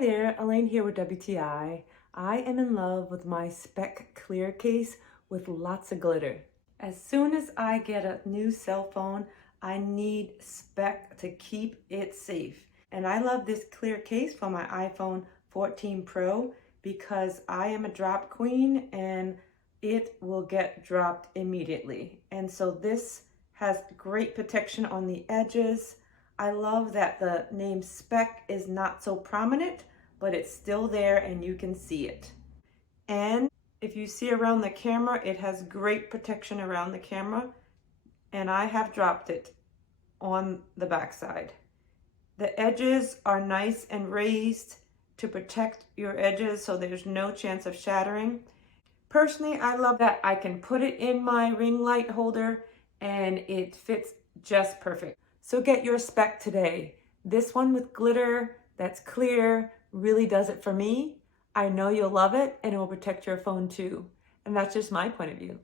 there, Elaine here with WTI. I am in love with my Speck Clear case with lots of glitter. As soon as I get a new cell phone, I need Speck to keep it safe. And I love this clear case for my iPhone 14 Pro because I am a drop queen and it will get dropped immediately. And so this has great protection on the edges. I love that the name Speck is not so prominent, but it's still there and you can see it. And if you see around the camera, it has great protection around the camera, and I have dropped it on the backside. The edges are nice and raised to protect your edges so there's no chance of shattering. Personally, I love that I can put it in my ring light holder and it fits just perfect. So get your Speck today. This one with glitter that's clear really does it for me. I know you'll love it and it will protect your phone too. And that's just my point of view.